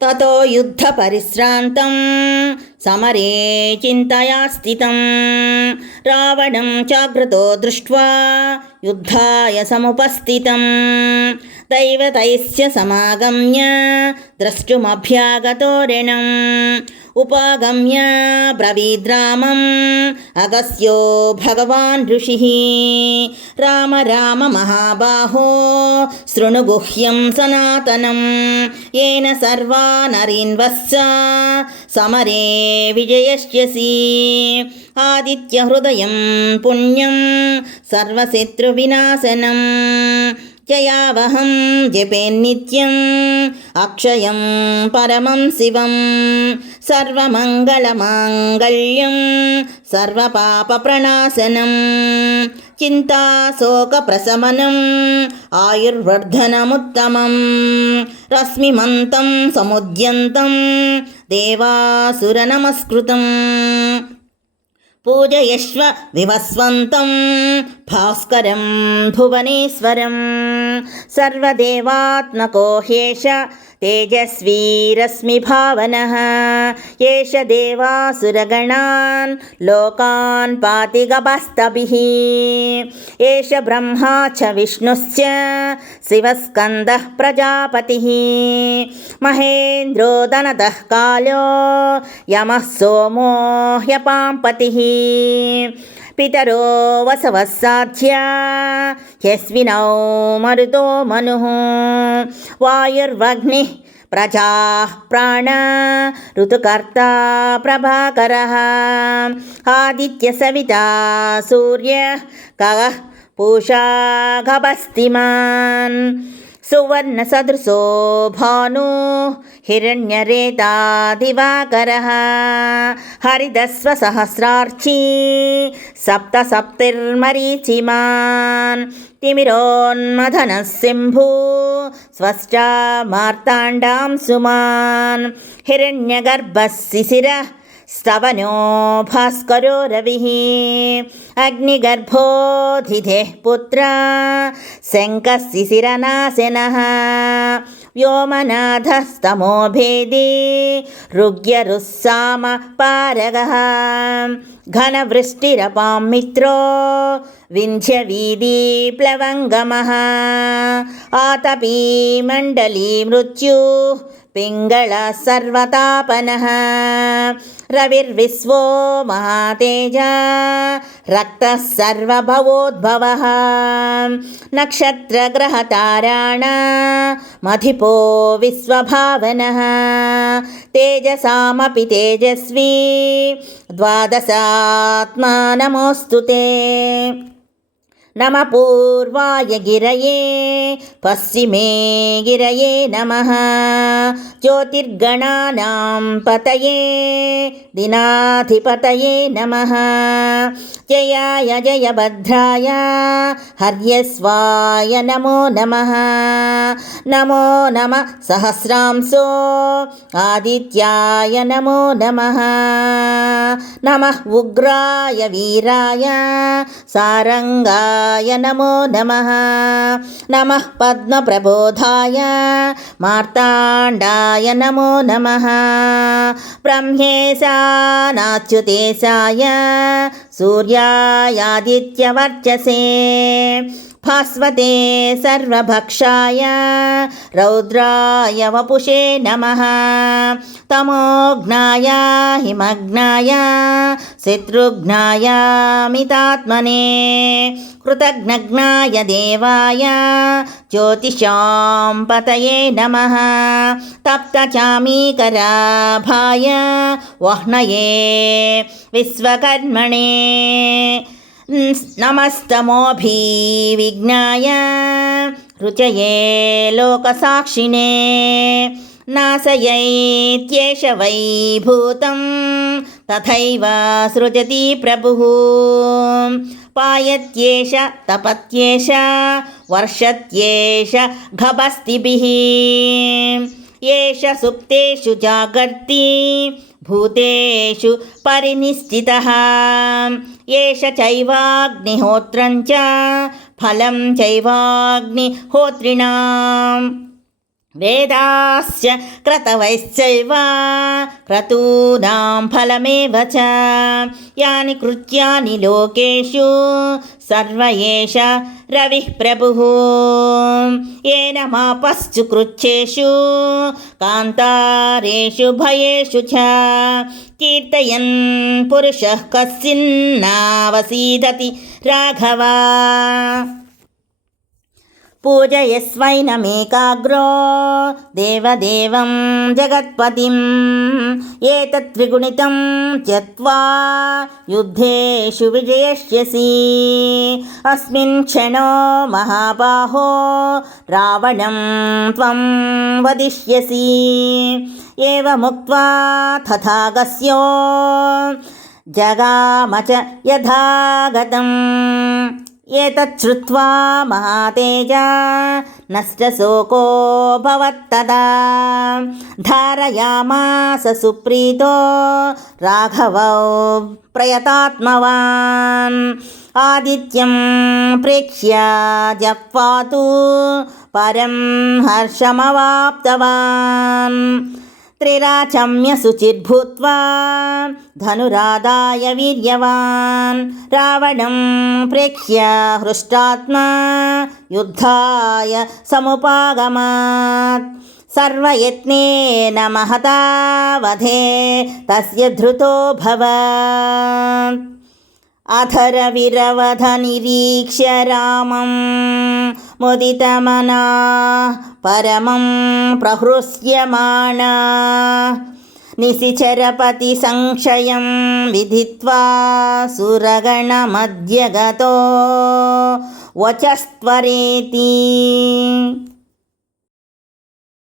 ततो युद्धपरिश्रान्तं సమరే చింతయా స్థితం. రావణం జాగ్రతో దృష్ట్వా యుద్ధాయ సముపస్థితం. దైవతైశ్చ సమాగమ్య ద్రష్టుమభ్యాగతోరణం ఉపాగమ్య బ్రవీద్రామం. అగస్యో భగవాన్ ఋషి. రామ రామ మహాబాహో శృణుగుహ్యం సనాతనం. ఏన సర్వా నరీన్వశ్చ సమరే విజయశ్యసి ఆదిత్యహృదయం పుణ్యం సర్వశత్రువినాశనం జయావహం జపేన్నిత్యం అక్షయం పరమం శివం సర్వమంగళమాంగళ్యం సర్వపాపప్రణాశనం चिन्ताशोकप्रशमनम् आयुर्वर्धनमुत्तमं रश्मिमन्तं समुद्यन्तं देवासुरनमस्कृतम् पूजयश्व विवस्वन्तं भास्करं भुवनेश्वरं सर्वदेवात्मको ह्येष तेजस्वी रश्मिभावनः एष देवासुरगणान् लोकान् पाति गभस्तभिः एष ब्रह्मा च विष्णुश्च शिवस्कन्दः प्रजापतिः महेन्द्रो दनदः कालो यमः सोमो ह्यपाम्पतिः పితరో వసవసాధ్య యస్వినౌ మరుతో మను వాయుర్వగ్ని ప్రజా ప్రాణ ఋతుకర్త ప్రభాకర ఆదిత్య సవిత సూర్య కవ పూషా గభస్తిమాన్ सुवर्णसदृशो भानु हिरण्यरेता दिवाकरः हरिदस्वसहस्रार्ची सप्तसप्तिर्मरीचिमान् तिमिरोन्मथनः सिंभु स्वष्टा मार्ताण्डां सुमान् हिरण्यगर्भः शिशिरः स्तवनो भास्करो रविः अग्निगर्भोऽधिधेः पुत्र शङ्कः शिशिरनाशनः व्योमनाथस्तमो भेदी ऋग्यरुस्साम पारगः घनवृष्टिरपां मित्रो विन्ध्यवीदी प्लवङ्गमः आतपी मण्डली मृत्युः पिङ्गळः सर्वतापनः रविर्विश्वो महातेजा रक्तः सर्वभवोद्भवः नक्षत्रग्रहताराण मधिपो विश्वभावनः तेजसामपि तेजस्वी द्वादशात्मा नमोऽस्तु ते నమ పూర్వాయ గిరయే పశ్చిమే గిరయే నమ జ్యోతిర్గణానాం పతయే దినాధిపతయే నమ జయాయ జయభద్రాయ హర్యస్వాయ నమో నమ నమో నమ సహస్రాంశో ఆదిత్యాయ నమో నమ నమ ఉగ్రాయ వీరాయ సారంగా పద్మనాభాయ నమో నమ. నమ పద్మప్రబోధాయ మార్తాండాయ నమో నమ. బ్రహ్మేశానాచ్యుతేశాయ సూర్యాయాదిత్యవర్చసే. భాస్వతే సర్వభక్షాయ రౌద్రాయ వపుషే నమ తమోఘ్నాయ హిమగ్నాయ శత్రుఘ్నాయామితాత్మనే కృతజ్ఞజ్ఞాయ దేవాయ జ్యోతిషాం పతయే నమ తప్తచామీకరాభాయ వహ్నయే విశ్వకర్మణే నమస్తమోభి విజ్ఞాయ రుచయే లోకసాక్షిణే నాశయైత్యేష వైభూతం తథైవ సృజతి ప్రభు. పాయత్యేష తపత్యేష వర్షత్యేష ఘబస్తిభిः ఏష సుప్తేషు జాగర్తి. భూతేషు పరినిశ్చిత ఏష చైవాగ్నిహోత్రం చ ఫలం చైవాగ్నిహోత్రిణాం వేదాస్య క్రతవైశ్చైవ క్రతూనాం ఫలమేవ చ యాని కృత్యాని లోకేషు సర్వయేష రవి ప్రభు ఏన మాపశ్చు కృచ్చేషు కాంతారేషు భయేషు చ కీర్తయన్ పురుషः కస్సిన్నావసీదతి రాఘవా पूजयस्वैनमेकाग्रो देवदेवं जगत्पतिम् एतत्त्रिगुणितं त्यक्त्वा युद्धेषु विजयष्यसि अस्मिन् क्षणो महाबाहो रावणं त्वं वदिष्यसि। एवमुक्त्वा तथागस्यो जगाम च यथागतम्। ఏతచ్చుత్వా మహాతేజ నష్టశోకో భవత్తదా ధారయామాస సుప్రీతో రాఘవౌ ప్రయతాత్మవాన్ ఆదిత్యం ప్రేక్ష్య జప్పాతు పరం హర్షమవాప్తవాన్ हर्षमवाप्तवान् त्रिराचम्य शुचिर्भूत्वा धनुरादाय वीर्यवान् रावणं प्रेक्ष्य हृष्टात्मा युद्धाय समुपागमात् सर्वयत्नेन महता वधे तस्य धृतो అధర విరవధ నిరీక్ష్య రామం ముదితమనా పరమం ప్రహృస్యమాణ నిశిచరపతి సంక్షయం విధిత్వా సురగణమద్యగతో వచస్త్వరేతి